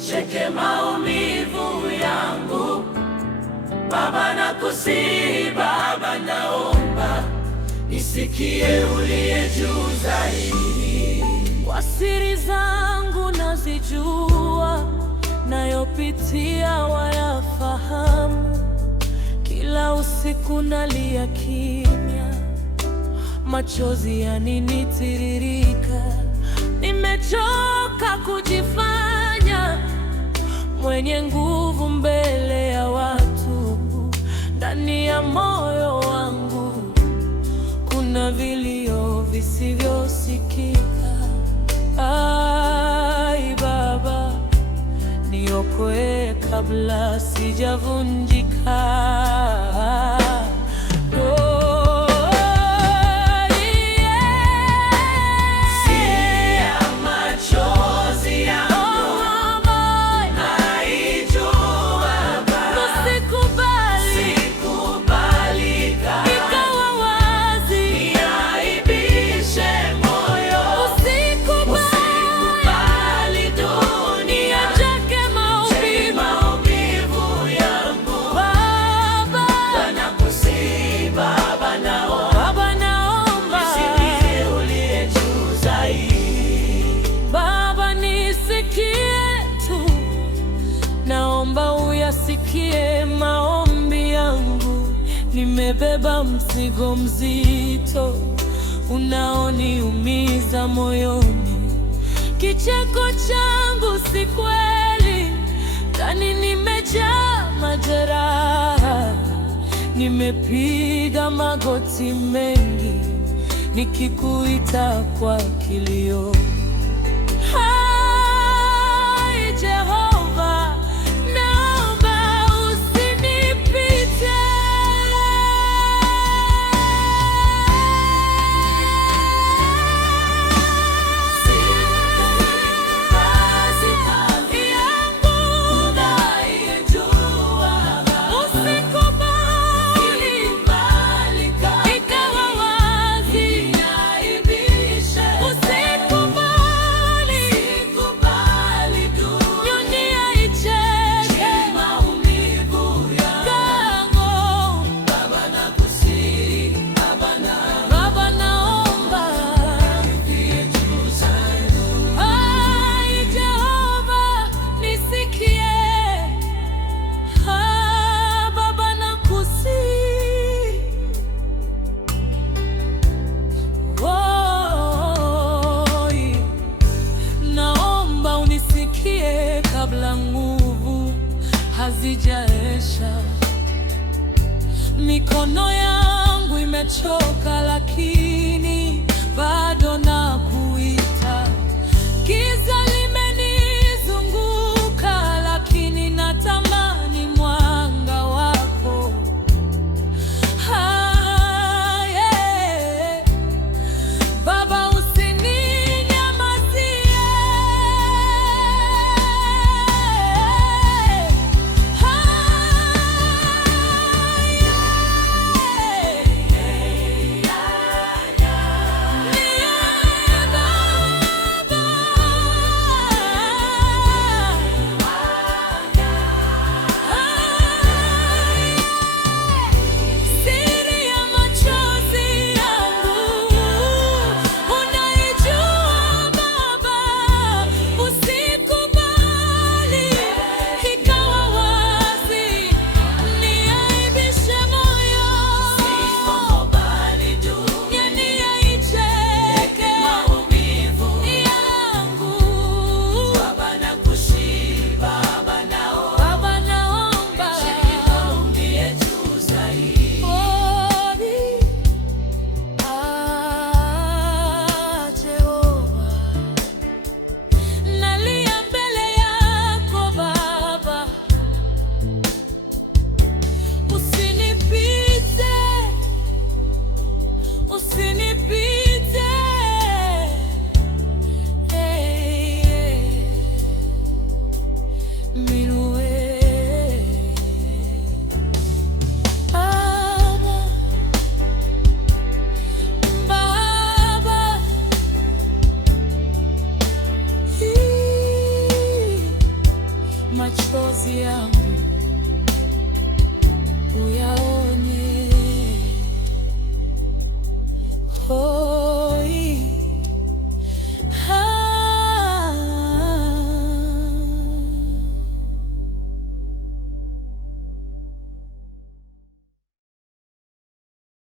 nicheke maumivu yangu. Baba nakusihi, Baba naomba, nisikie uliye juu zaidi. Kwa siri zangu nazijua, nayopitia wayafahamu. Kila usiku nalia kimya, machozi yaninitiririka. Nimechoka kujifanya mwenye nguvu mbele ya watu. Ndani ya moyo wangu kuna vilio visivyosikika. Ai Baba, niokoe kabla sijavunjika. Naomba uyasikie maombi yangu. Nimebeba mzigo mzito unaoniumiza moyoni. Kicheko changu si kweli, ndani nimejaa majeraha. Nimepiga magoti mengi nikikuita kwa kilio. Kabla nguvu hazijaisha, mikono yangu imechoka.